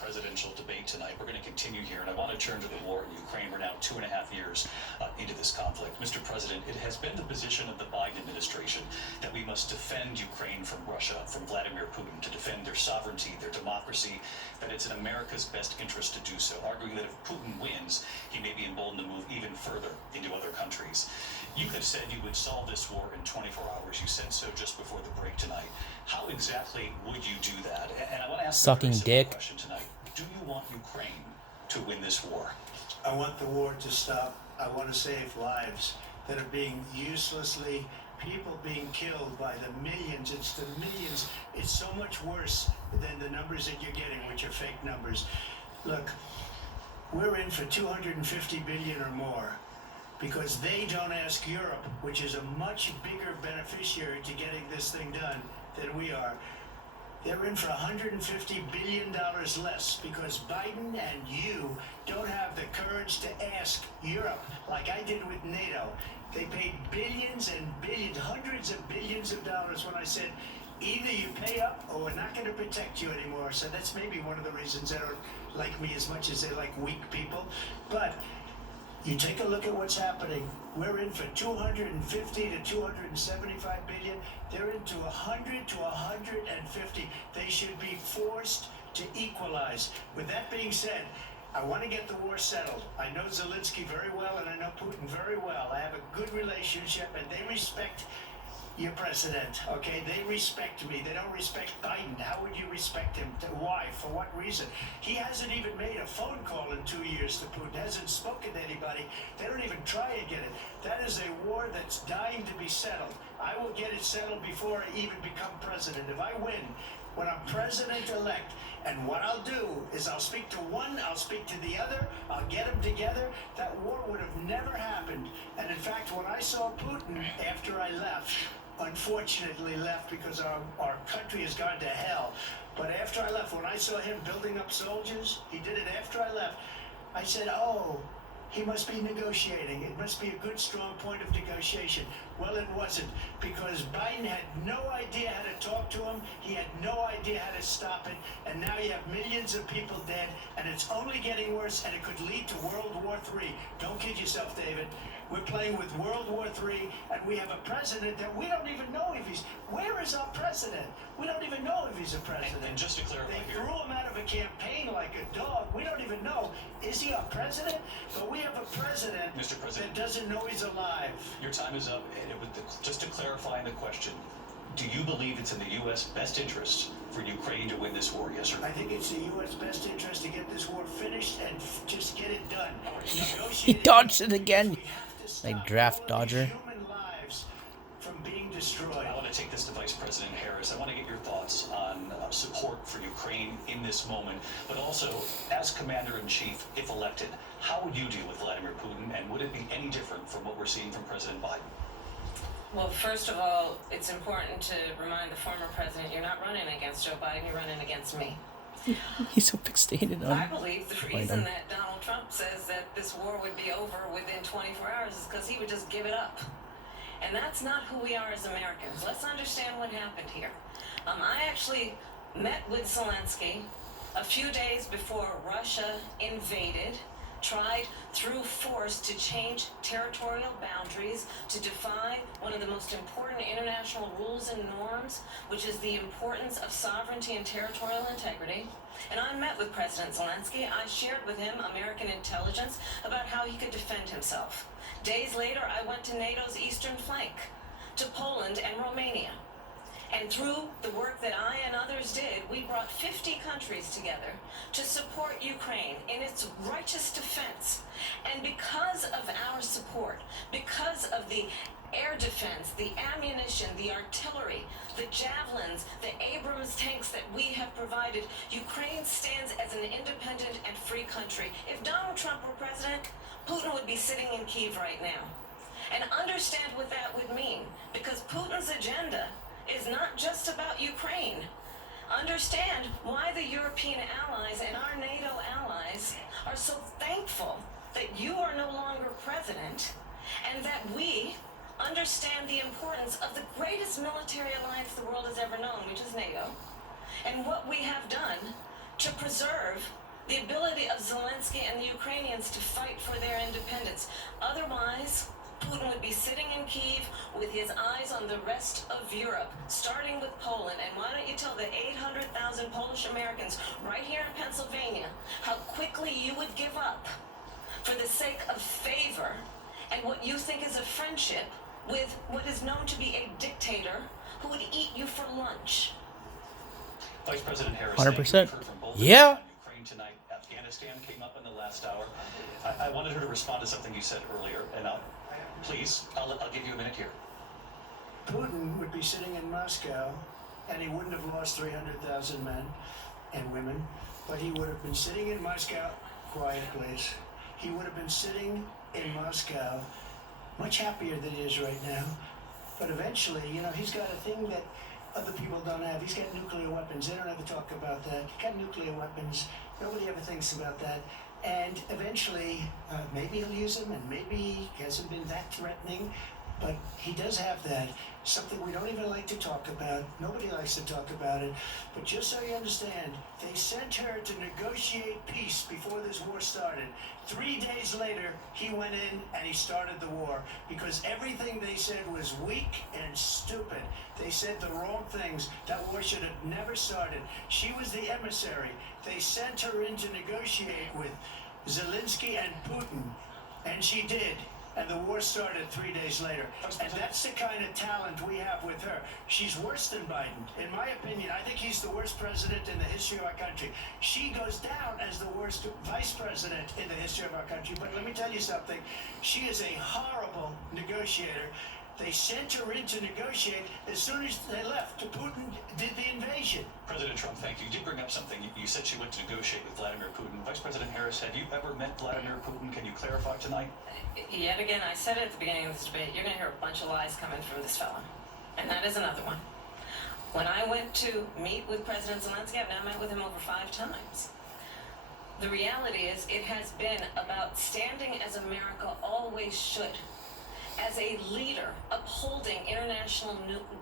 presidential debate tonight. We're going to continue here, and I want to turn to the war in Ukraine. We're now 2.5 years into this conflict. Mr. President, it has been the position of the Biden administration that we must defend Ukraine from Russia, from Vladimir Putin, to defend their sovereignty, their democracy, that it's in America's best interest to do so, arguing that if Putin wins, he may be emboldened to move even further into other countries. You have said you would solve this war in 24 hours. You said so just before the break tonight. How exactly would you do that? And I want to ask Sucking dick. question tonight. Do you want Ukraine to win this war? I want the war to stop. I want to save lives that are being uselessly, people being killed by the millions. It's the millions. It's so much worse than the numbers that you're getting, which are fake numbers. Look, we're in for 250 billion or more because they don't ask Europe, which is a much bigger beneficiary to getting this thing done than we are. They're in for $150 billion less because Biden and you don't have the courage to ask Europe like I did with NATO. They paid billions and billions, hundreds of billions of dollars when I said, either you pay up or we're not going to protect you anymore. So that's maybe one of the reasons they don't like me as much as they like weak people. But you take a look at what's happening. We're in for 250 to 275 billion. They're into 100 to 150. They should be forced to equalize. With that being said, I want to get the war settled. I know Zelensky very well, and I know Putin very well. I have a good relationship, and they respect your president, okay? They respect me. They don't respect Biden. How would you respect him? Why? For what reason? He hasn't even made a phone call in 2 years to Putin. Hasn't spoken to anybody. They don't even try to get it. That is a war that's dying to be settled. I will get it settled before I even become president. If I win, when I'm president-elect, and what I'll do is I'll speak to one, I'll speak to the other, I'll get them together. That war would have never happened. And in fact, when I saw Putin after I left, unfortunately left because our country has gone to hell. But after I left, when I saw him building up soldiers, he did it after I left, I said, oh, he must be negotiating. It must be a good, strong point of negotiation. Well, it wasn't, because Biden had no idea how to talk to him. He had no idea how to stop it. And now you have millions of people dead, and it's only getting worse, and it could lead to World War III. Don't kid yourself, David. We're playing with World War III, and we have a president that we don't even know if he's... Where is our president? We don't even know if he's a president. And just to clarify They here... threw him out of a campaign like a dog. We don't even know. Is he our president? But we have a president, Mr. President, that doesn't know he's alive. Your time is up. Just to clarify the question, do you believe it's in the U.S. best interest for Ukraine to win this war, yes or no? I think it's the U.S. best interest to get this war finished and just get it done. He dodged it again. Like draft dodger. Human lives from being destroyed. I want to take this to Vice President Harris. I want to get your thoughts on support for Ukraine in this moment, but also as Commander-in-Chief, if elected, how would you deal with Vladimir Putin, and would it be any different from what we're seeing from President Biden? Well, first of all, it's important to remind the former president you're not running against Joe Biden, you're running against me. He's so fixated on I believe the reason that Donald Trump says that this war would be over within 24 hours is because he would just give it up. And that's not who we are as Americans. Let's understand what happened here. I actually met with Zelensky a few days before Russia invaded, tried through force to change territorial boundaries, to defy one of the most important international rules and norms, which is the importance of sovereignty and territorial integrity. And I met with President Zelensky. I shared with him American intelligence about how he could defend himself. Days later, I went to NATO's eastern flank, to Poland and Romania. And through the work that I and others did, we brought 50 countries together to support Ukraine in its righteous defense. And because of our support, because of the air defense, the ammunition, the artillery, the javelins, the Abrams tanks that we have provided, Ukraine stands as an independent and free country. If Donald Trump were president, Putin would be sitting in Kyiv right now. And understand what that would mean, because Putin's agenda is not just about Ukraine. Understand why the European allies and our NATO allies are so thankful that you are no longer president, and that we understand the importance of the greatest military alliance the world has ever known, which is NATO, and what we have done to preserve the ability of Zelensky and the Ukrainians to fight for their independence. Otherwise, Putin would be sitting in Kyiv with his eyes on the rest of Europe, starting with Poland. And why don't you tell the 800,000 Polish Americans right here in Pennsylvania how quickly you would give up for the sake of favor and what you think is a friendship with what is known to be a dictator who would eat you for lunch. Vice President Harris, 100%. we've heard from both Yeah. on Ukraine tonight. Afghanistan came up in the last hour. I wanted her to respond to something you said earlier, and please, I'll give you a minute here. Putin would be sitting in Moscow, and he wouldn't have lost 300,000 men and women, but he would have been sitting in Moscow, quiet please, he would have been sitting in Moscow much happier than he is right now. But eventually, he's got a thing that other people don't have. He's got nuclear weapons. They don't ever talk about that. He's got nuclear weapons. Nobody ever thinks about that. And eventually, maybe he'll use them, and maybe he hasn't been that threatening, but he does have that. Something we don't even like to talk about. Nobody likes to talk about it. But just so you understand, they sent her to negotiate peace before this war started. 3 days later, he went in and he started the war because everything they said was weak and stupid. They said the wrong things. That war should have never started. She was the emissary. They sent her in to negotiate with Zelensky and Putin, and she did. And the war started 3 days later. And that's the kind of talent we have with her. She's worse than Biden. In my opinion, I think he's the worst president in the history of our country. She goes down as the worst vice president in the history of our country. But let me tell you something. She is a horrible negotiator. They sent her in to negotiate. As soon as they left, Putin did the invasion. President Trump, thank you. You did bring up something. You said she went to negotiate with Vladimir Putin. Vice President Harris, have you ever met Vladimir Putin? Can you clarify tonight? Yet again, I said it at the beginning of this debate, you're going to hear a bunch of lies coming from this fella. And that is another one. When I went to meet with President Zelensky, I've now met with him over 5 times. The reality is it has been about standing as America always should, as a leader upholding international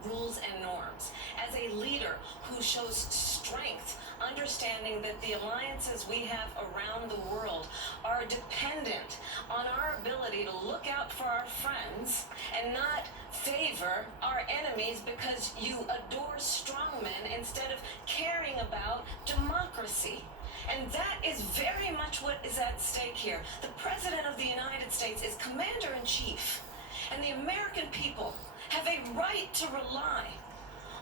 rules and norms, as a leader who shows strength, understanding that the alliances we have around the world are dependent on our ability to look out for our friends and not favor our enemies because you adore strongmen instead of caring about democracy. And that is very much what is at stake here. The President of the United States is Commander-in-Chief. And the American people have a right to rely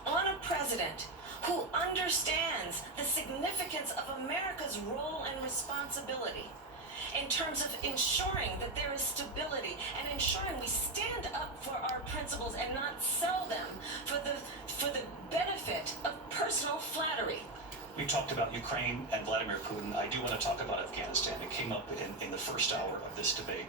on a president who understands the significance of America's role and responsibility in terms of ensuring that there is stability and ensuring we stand up for our principles and not sell them for the benefit of personal flattery. We talked about Ukraine and Vladimir Putin. I do want to talk about Afghanistan. It came up in the first hour of this debate.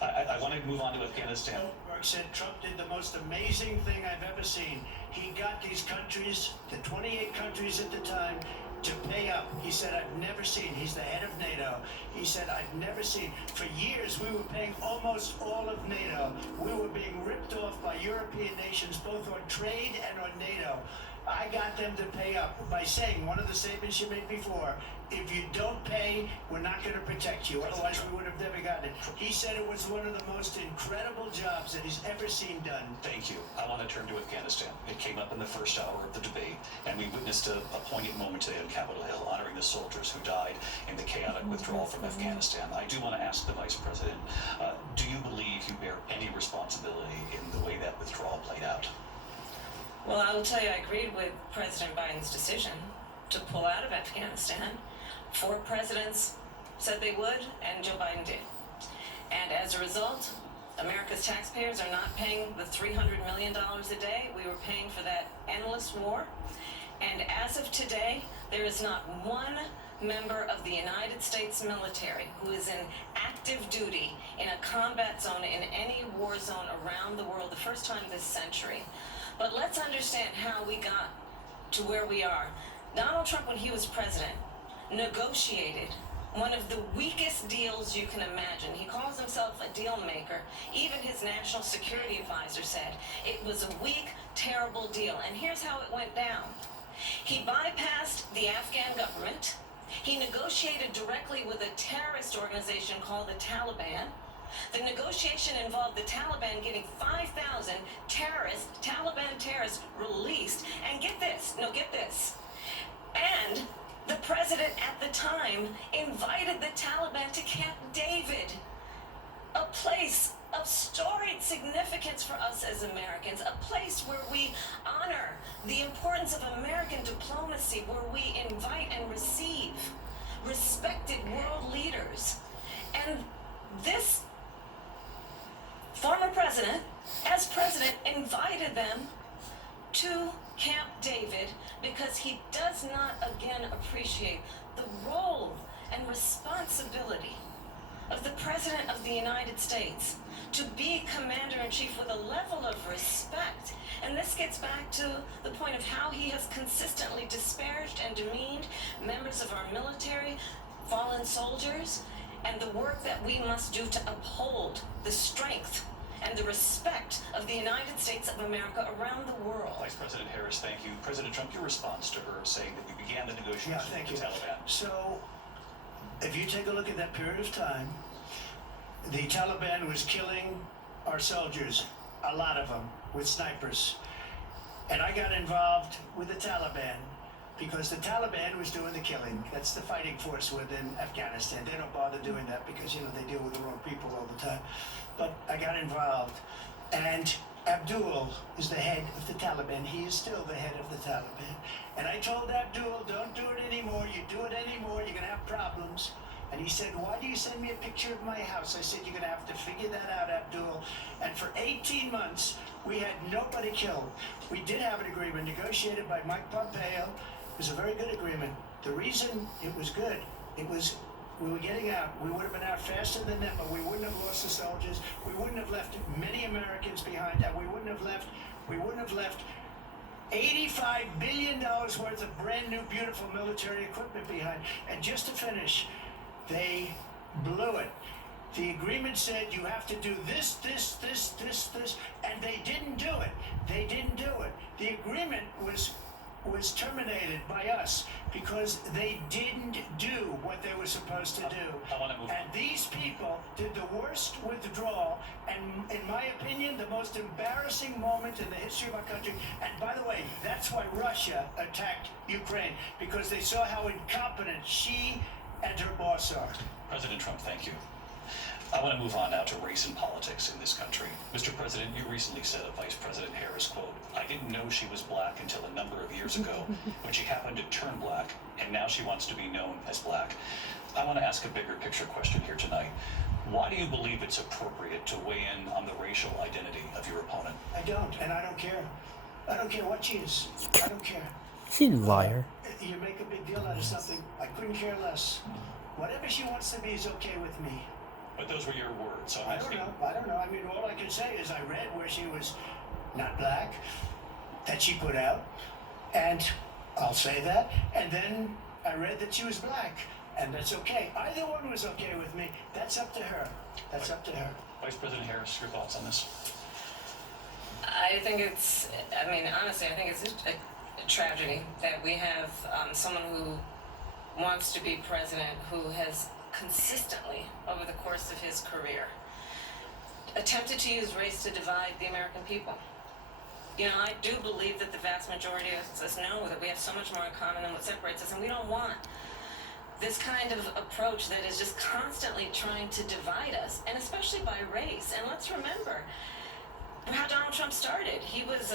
I want to move on to Afghanistan. Mark said Trump did the most amazing thing I've ever seen. He got these countries, the 28 countries at the time, to pay up. He said, I've never seen, he's the head of NATO. He said, I've never seen, for years we were paying almost all of NATO. We were being ripped off by European nations, both on trade and on NATO. I got them to pay up by saying, one of the statements you made before, if you don't pay, we're not going to protect you. Otherwise, we would have never gotten it. He said it was one of the most incredible jobs that he's ever seen done. Thank you. I want to turn to Afghanistan. It came up in the first hour of the debate, and we witnessed a poignant moment today on Capitol Hill honoring the soldiers who died in the chaotic withdrawal from Afghanistan. I do want to ask the Vice President, do you believe you bear any responsibility in the way that withdrawal played out? Well, I will tell you, I agreed with President Biden's decision to pull out of Afghanistan. 4 presidents said they would, and Joe Biden did. And as a result, America's taxpayers are not paying the $300 million a day we were paying for that endless war. And as of today, there is not one member of the United States military who is in active duty in a combat zone in any war zone around the world, the first time this century. But let's understand how we got to where we are. Donald Trump, when he was president, negotiated one of the weakest deals you can imagine. He calls himself a deal maker. Even his national security advisor said it was a weak, terrible deal. And here's how it went down. He bypassed the Afghan government He negotiated directly with a terrorist organization called the Taliban. The negotiation involved the Taliban getting 5,000 Taliban terrorists released. And get this, and the president at the time invited the Taliban to Camp David, a place of storied significance for us as Americans, a place where we honor the importance of American diplomacy, where we invite and receive respected world leaders. And this former president, as president, invited them to Camp David because he does not again appreciate the role and responsibility of the President of the United States to be commander-in-chief with a level of respect. And this gets back to the point of how he has consistently disparaged and demeaned members of our military, fallen soldiers, and the work that we must do to uphold the strength and the respect of the United States of America around the world. Vice President Harris, thank you. President Trump, your response to her saying that you began the negotiations with the Taliban. So, if you take a look at that period of time, the Taliban was killing our soldiers, a lot of them, with snipers. And I got involved with the Taliban because the Taliban was doing the killing. That's the fighting force within Afghanistan. They don't bother doing that because, they deal with the wrong people all the time. But I got involved. And Abdul is the head of the Taliban. He is still the head of the Taliban. And I told Abdul, don't do it anymore. You do it anymore, you're going to have problems. And he said, why do you send me a picture of my house? I said, you're going to have to figure that out, Abdul. And for 18 months, we had nobody killed. We did have an agreement negotiated by Mike Pompeo. It was a very good agreement. The reason it was good, we were getting out. We would have been out faster than them, but we wouldn't have lost the soldiers. We wouldn't have left many Americans behind. And we wouldn't have left $85 billion worth of brand new, beautiful military equipment behind. And just to finish, they blew it. The agreement said you have to do this, and they didn't do it. The agreement was terminated by us because they didn't do what they were supposed to do. And these people did the worst withdrawal, and in my opinion, the most embarrassing moment in the history of our country. And by the way, that's why Russia attacked Ukraine, because they saw how incompetent she and her boss are. President Trump, thank you. I want to move on now to race and politics in this country. Mr. President, you recently said of Vice President Harris, quote, I didn't know she was black until a number of years ago when she happened to turn black, and now she wants to be known as black. I want to ask a bigger picture question here tonight. Why do you believe it's appropriate to weigh in on the racial identity of your opponent? I don't, and I don't care. I don't care what she is. I don't care. She's a liar. You make a big deal out of something. I couldn't care less. Whatever she wants to be is okay with me. But those were your words, so I don't know. I mean, all I can say is I read where she was not black, that she put out, and I'll say that. And then I read that she was black, and that's okay. Either one was okay with me. That's up to her. That's up to her. Vice President Harris, your thoughts on this? I think honestly, I think it's a tragedy that we have someone who wants to be president who has consistently, over the course of his career, attempted to use race to divide the American people. I do believe that the vast majority of us know that we have so much more in common than what separates us, and we don't want this kind of approach that is just constantly trying to divide us, and especially by race. And let's remember how Donald Trump started. He was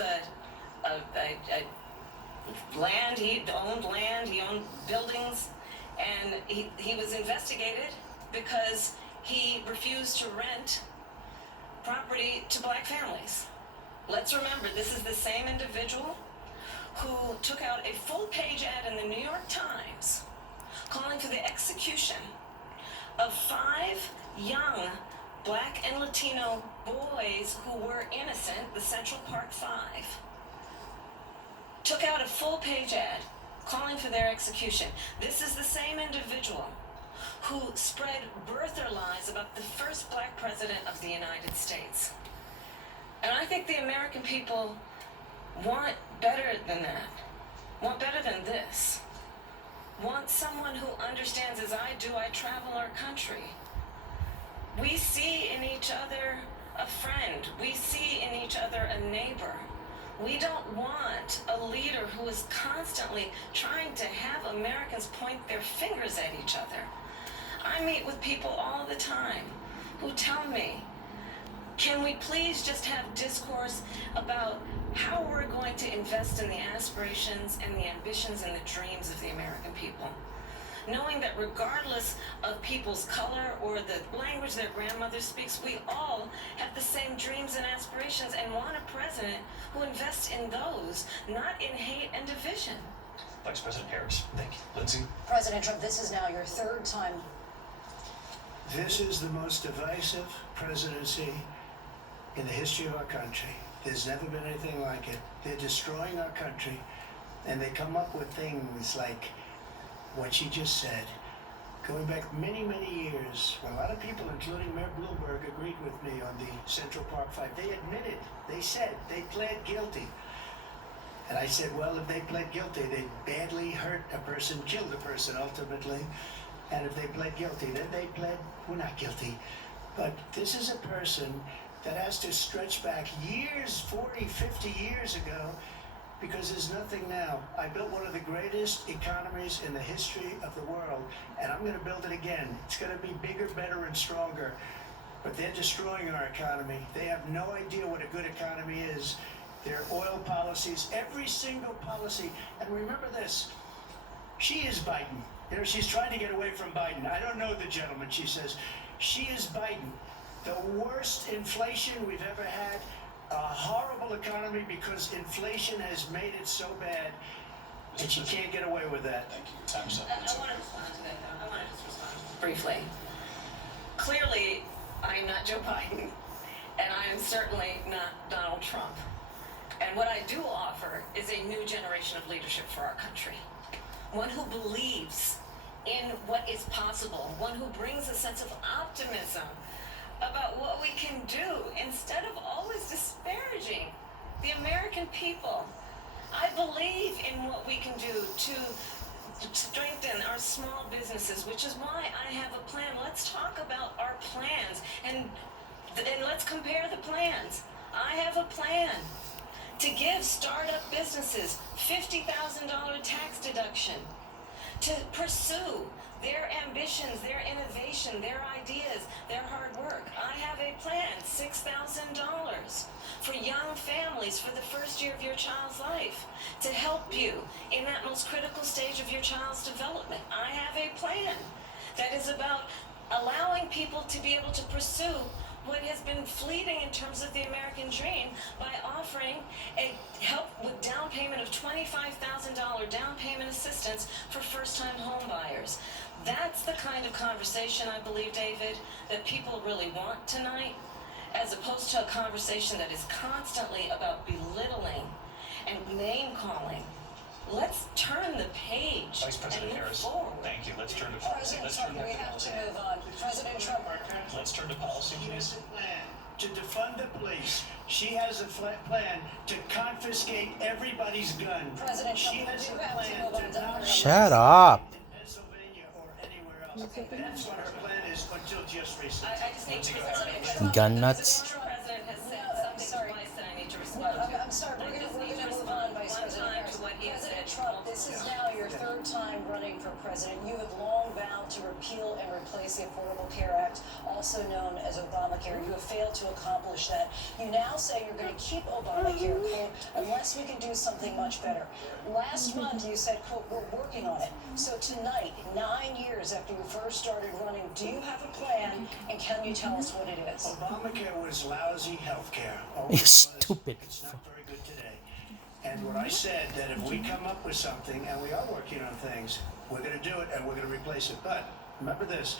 he owned buildings, and he was investigated because he refused to rent property to black families. Let's remember, this is the same individual who took out a full-page ad in the New York Times calling for the execution of 5 young black and Latino boys who were innocent, the Central Park 5. Took out a full-page ad calling for their execution. This is the same individual who spread birther lies about the first black president of the United States. And I think the American people want better than that, want better than this. want someone who understands, as I do, I travel our country. We see in each other a friend. We see in each other a neighbor. We don't want a leader who is constantly trying to have Americans point their fingers at each other. I meet with people all the time who tell me, can we please just have discourse about how we're going to invest in the aspirations and the ambitions and the dreams of the American people? Knowing that regardless of people's color or the language their grandmother speaks, we all have the same dreams and aspirations and want a president who invests in those, not in hate and division. Vice President Harris, thank you. Lindsay? President Trump, this is now your third time. This is the most divisive presidency in the history of our country. There's never been anything like it. They're destroying our country, and they come up with things like what she just said. Going back many, many years, when a lot of people, including Mayor Bloomberg, agreed with me on the Central Park Five, they admitted, they said, they pled guilty. And I said, well, if they pled guilty, they badly hurt a person, killed a person ultimately. And if they pled guilty, then they pled, we're not guilty. But this is a person that has to stretch back years, 40, 50 years ago, because there's nothing now. I built one of the greatest economies in the history of the world, and I'm going to build it again. It's going to be bigger, better, and stronger. But they're destroying our economy. They have no idea what a good economy is. Their oil policies, every single policy. And remember this, she is Biden. You know, she's trying to get away from Biden. I don't know the gentleman, she says. She is Biden. The worst inflation we've ever had, a horrible economy because inflation has made it so bad, and she can't get away with that. Thank you. Time's up. I want to respond to that. I want to just respond briefly. Clearly, I am not Joe Biden, and I am certainly not Donald Trump. And what I do offer is a new generation of leadership for our country. One who believes in what is possible, one who brings a sense of optimism about what we can do instead of always disparaging the American people. I believe in what we can do to strengthen our small businesses, which is why I have a plan. Let's talk about our plans and let's compare the plans. I have a plan to give startup businesses $50,000 tax deduction, to pursue their ambitions, their innovation, their ideas, their hard work. I have a plan, $6,000 for young families for the first year of your child's life, to help you in that most critical stage of your child's development. I have a plan that is about allowing people to be able to pursue what has been fleeting in terms of the American dream by offering a help with down payment of $25,000 down payment assistance for first-time home buyers. That's the kind of conversation, I believe, David, that people really want tonight, as opposed to a conversation that is constantly about belittling and name-calling. Let's turn the page Vice President and move Harris, forward. thank you. Let's turn to policy. President Let's turn Trump, we to have policy. to move on. President Trump. Let's turn to policy, She please. has a plan to defund the police. She has a plan to confiscate everybody's gun. President She Trump, has we a have to plan move on to to not other Shut up. in Pennsylvania or anywhere else. That's what her plan is until just recently. I just need to President respond. Trump. Gun nuts. The president has said No, I'm something sorry. twice that I need to No, respond to. I'm sorry, we're gonna move on, Vice One President time Harris. to what he has President said Trump, this is multiple now your third time running for president. You have long vowed to repeal and replace the Affordable Care Act, also known as Obamacare. You have failed to accomplish that. You now say you're going to keep Obamacare, quote, unless we can do something much better. Last month you said, quote, we're working on it. So tonight, 9 years after you first started running, do you have a plan, and can you tell us what it is? Obamacare was lousy health care. You stupid It's not very good today. And what I said, that if we come up with something, and we are working on things, we're going to do it and we're going to replace it. But remember this,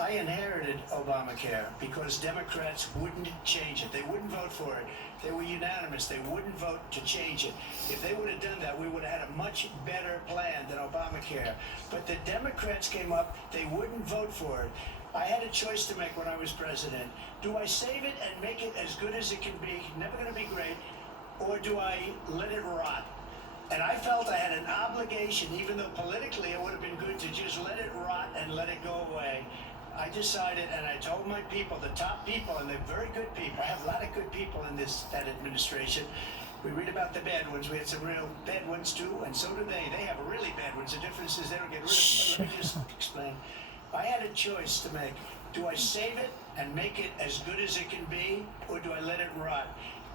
I inherited Obamacare because Democrats wouldn't change it. They wouldn't vote for it. They were unanimous. They wouldn't vote to change it. If they would have done that, we would have had a much better plan than Obamacare. But the Democrats came up, they wouldn't vote for it. I had a choice to make when I was president. Do I save it and make it as good as it can be, never going to be great, or do I let it rot? And I felt I had an obligation, even though politically it would have been good to just let it rot and let it go away. I decided, and I told my people, the top people, and they're very good people. I have a lot of good people in that administration. We read about the bad ones. We had some real bad ones too, and so do they. They have really bad ones. The difference is they don't get rid of them. But let me just explain. I had a choice to make. Do I save it and make it as good as it can be, or do I let it rot?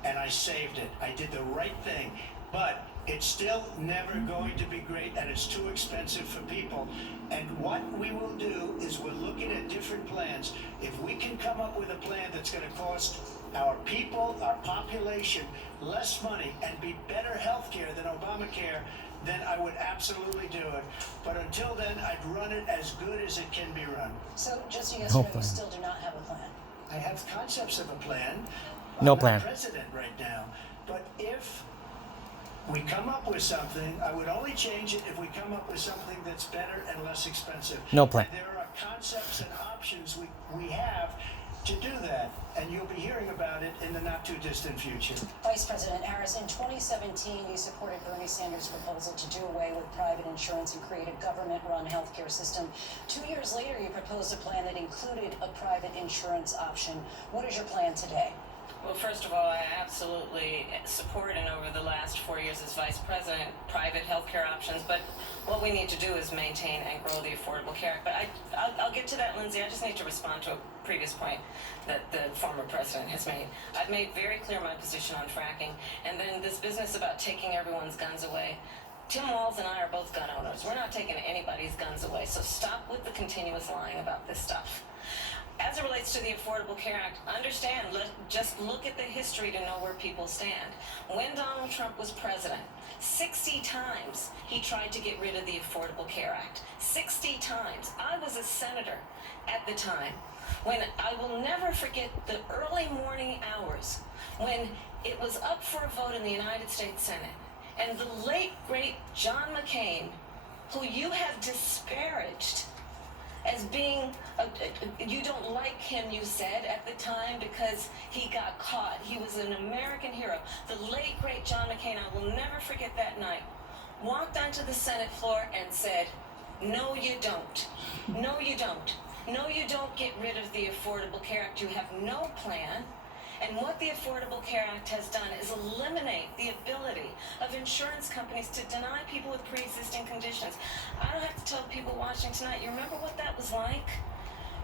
And I saved it. I did the right thing. But it's still never going to be great, and it's too expensive for people. And what we will do is we're looking at different plans. If we can come up with a plan that's going to cost our people, our population, less money and be better health care than Obamacare, then I would absolutely do it. But until then, I'd run it as good as it can be run. So just yes or no, you still do not have a plan? I have concepts of a plan. No I'm plan. not president right now. But if we come up with something, I would only change it if we come up with something that's better and less expensive. No plan. And there are concepts and options we have to do that, and you'll be hearing about it in the not too distant future. Vice President Harris, in 2017, you supported Bernie Sanders' proposal to do away with private insurance and create a government-run healthcare system. 2 years later, you proposed a plan that included a private insurance option. What is your plan today? Well, first of all, I absolutely support, and over the last 4 years as vice president, private healthcare options. But what we need to do is maintain and grow the Affordable Care Act. But I'll get to that, Lindsay. I just need to respond to a previous point that the former president has made. I've made very clear my position on fracking, and then this business about taking everyone's guns away. Tim Walz and I are both gun owners. We're not taking anybody's guns away, so stop with the continuous lying about this stuff. As it relates to the Affordable Care Act, understand, just look at the history to know where people stand. When Donald Trump was president, 60 times he tried to get rid of the Affordable Care Act. 60 times. I was a senator at the time. When I will never forget the early morning hours when it was up for a vote in the United States Senate, and the late, great John McCain, who you have disparaged as being, you don't like him, you said at the time, because he got caught. He was an American hero. The late, great John McCain, I will never forget that night, walked onto the Senate floor and said, no, you don't. No, you don't. No, you don't get rid of the Affordable Care Act. You have no plan. And what the Affordable Care Act has done is eliminate the ability of insurance companies to deny people with pre-existing conditions. I don't have to tell people watching tonight, you remember what that was like?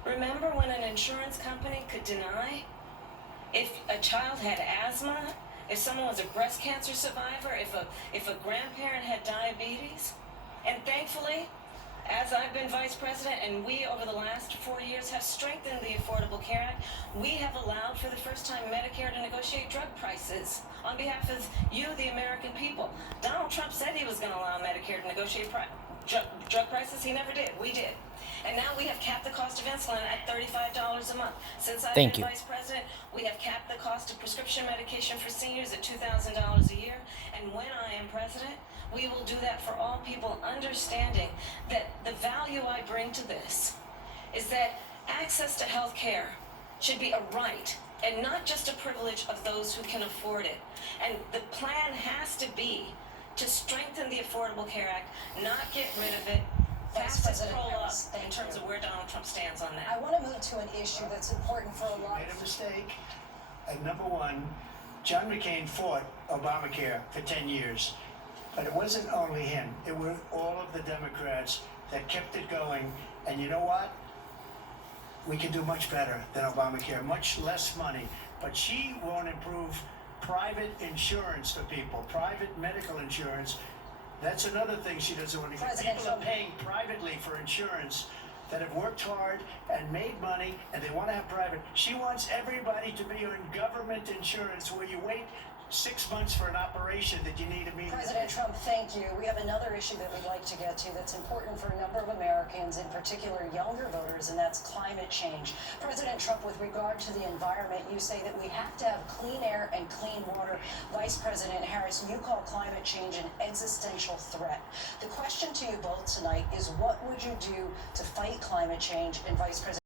Remember when an insurance company could deny if a child had asthma, if someone was a breast cancer survivor, if a grandparent had diabetes? And thankfully, as I've been vice president, and we over the last 4 years have strengthened the Affordable Care Act, we have allowed for the first time Medicare to negotiate drug prices on behalf of you, the American people. Donald Trump said he was going to allow Medicare to negotiate drug prices. He never did. We did. And now we have capped the cost of insulin at $35 a month. Since I've been vice president, we have capped the cost of prescription medication for seniors at $2,000 a year. And when I am president, we will do that for all people, understanding that the value I bring to this is that access to health care should be a right and not just a privilege of those who can afford it. And the plan has to be to strengthen the Affordable Care Act, not get rid of it, Vice fast and President roll up Harris, in terms of where Donald Trump stands on I that. want to move to an issue that's important for a lot Made a of mistake. And number one, John McCain fought Obamacare for 10 years. But it wasn't only him. It were all of the Democrats that kept it going. And you know what? We can do much better than Obamacare, much less money. But she won't improve private insurance for people, private medical insurance. That's another thing she doesn't want to get. People are paying privately for insurance that have worked hard and made money, and they want to have private. She wants everybody to be on government insurance where you wait 6 months for an operation that you need immediately. President Trump, thank you. We have another issue that we'd like to get to that's important for a number of Americans, in particular younger voters, and that's climate change. President Trump, with regard to the environment, you say that we have to have clean air and clean water. Vice President Harris, you call climate change an existential threat. The question to you both tonight is, what would you do to fight climate change? And Vice President